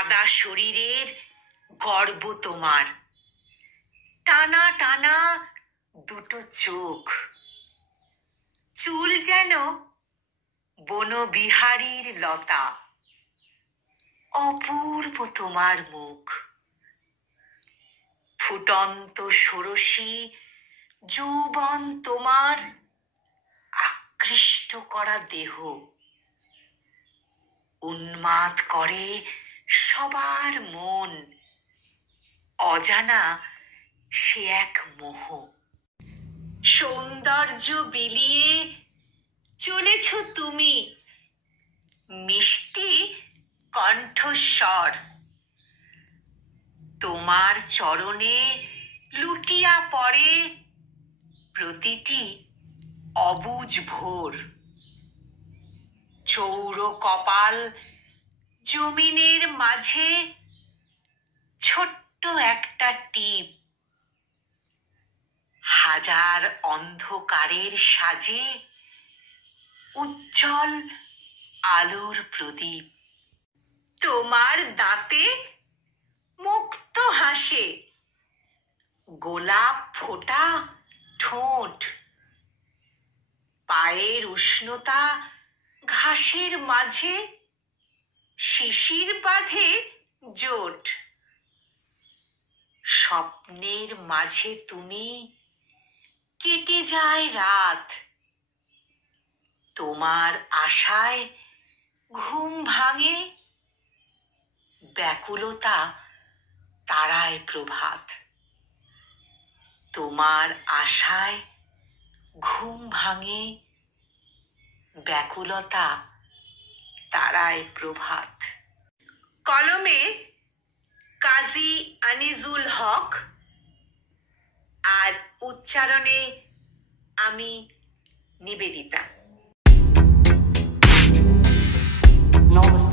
সাদা শরীরের গর্ব তোমার, টানা টানা দুটো চোখ, চুল যেন বনবিহারীর লতা, অপূর্ব তোমার মুখ, ফুটন্ত ষোড়শী যৌবন তোমার, আকৃষ্ট করা দেহ উন্মাদ করে সবার মন, অজানা সে এক মোহ। সৌন্দর্য বিলিয়ে চলেছ তুমি, মিষ্টি কণ্ঠস্বর, তোমার চরণে লুটিয়া পড়ে প্রতিটি অবুঝ ভোর। চৌড়ো কপাল জমিনের মাঝে ছোট্ট একটা টিপ, হাজার অন্ধকারের সাজে উজ্জ্বল আলোর প্রদীপ। তোমার দাঁতে মুক্ত হাসে, গোলাপ ফোটা ঠোঁট, পায়ের উষ্ণতা ঘাসের মাঝে শিশির বাঁধে জোট। স্বপ্নের মাঝে তুমি কেটে যায় রাত, তোমার আশায় ঘুম ভাঙে, ব্যাকুলতা তারায় প্রভাত। তোমার আশায় ঘুম ভাঙে, ব্যাকুলতা তারায় প্রভাত। কলমে কাজী আনিজুল হক, আর উচ্চারণে আমি নিবেদিতা। Namaste.